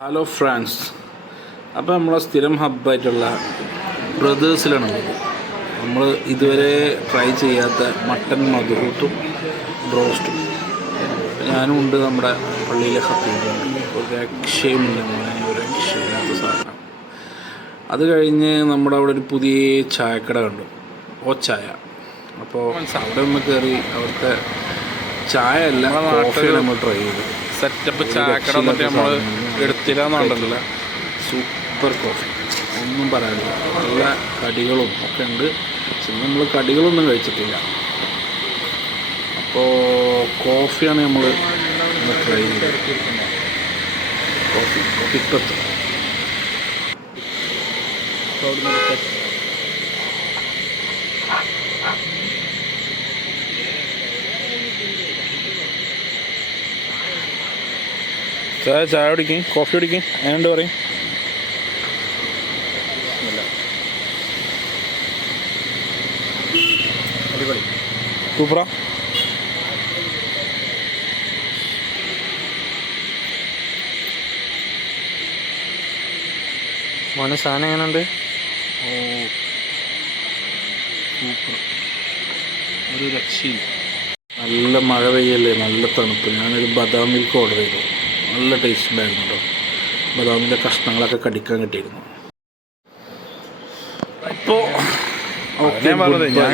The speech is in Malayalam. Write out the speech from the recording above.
ഹലോ ഫ്രാൻസ് അപ്പോൾ നമ്മളെ സ്ഥിരം ഹബ്ബായിട്ടുള്ള ബ്രദേഴ്സിലാണ് നമ്മൾ ഇതുവരെ ട്രൈ ചെയ്യാത്ത മട്ടൻ മധുറൂട്ടും ബ്രോസ്റ്റും. ഞാനും ഉണ്ട് നമ്മുടെ പള്ളിയിലെ ഹത്തീബുണ്ട് ഒരു രക്ഷയുമില്ല മോനെ ഒരു രക്ഷയില്ലാത്ത സാധനം. അത് കഴിഞ്ഞ് നമ്മുടെ അവിടെ ഒരു പുതിയ ചായക്കട കണ്ടു. ഓ ചായ. അപ്പോൾ അവിടെ ഒന്ന് കയറി അവിടുത്തെ ചായ അല്ല നമ്മൾ ട്രൈ ചെയ്തു സെറ്റപ്പ് ചാക്കട എന്നിട്ട് നമ്മൾ എടുത്തില്ല എന്നുണ്ടല്ലോ സൂപ്പർ കോഫി ഒന്നും പറയാനില്ല. നല്ല കടികളും ഒക്കെ ഉണ്ട്. പക്ഷെ നമ്മൾ കടികളൊന്നും കഴിച്ചിട്ടില്ല. അപ്പോൾ കോഫിയാണ് നമ്മൾ ട്രൈ ചെയ്തത്. കോഫി കോഫി പിപ്പത്ത് ചായ ചായ കുടിക്കും കോഫി കുടിക്കും അതുകൊണ്ട് പറയും. സൂപ്പറാ. മോനെ സാധനം എങ്ങനെയുണ്ട്? ഓ സൂപ്പർ. ഒരു രക്ഷയില്ല. നല്ല മഴ പെയ്യല്ലേ നല്ല തണുപ്പ്. ഞാനൊരു ബദാം മിൽക്ക് ഓർഡർ ചെയ്തു. നല്ല ടേസ്റ്റ് ഉണ്ടായിരുന്നു കേട്ടോ ബദാമിന്റെ കഷ്ണങ്ങളൊക്കെ കടിക്കാൻ കിട്ടിയിരുന്നു. അപ്പോൾ ഞാൻ പറഞ്ഞത്, ഞാൻ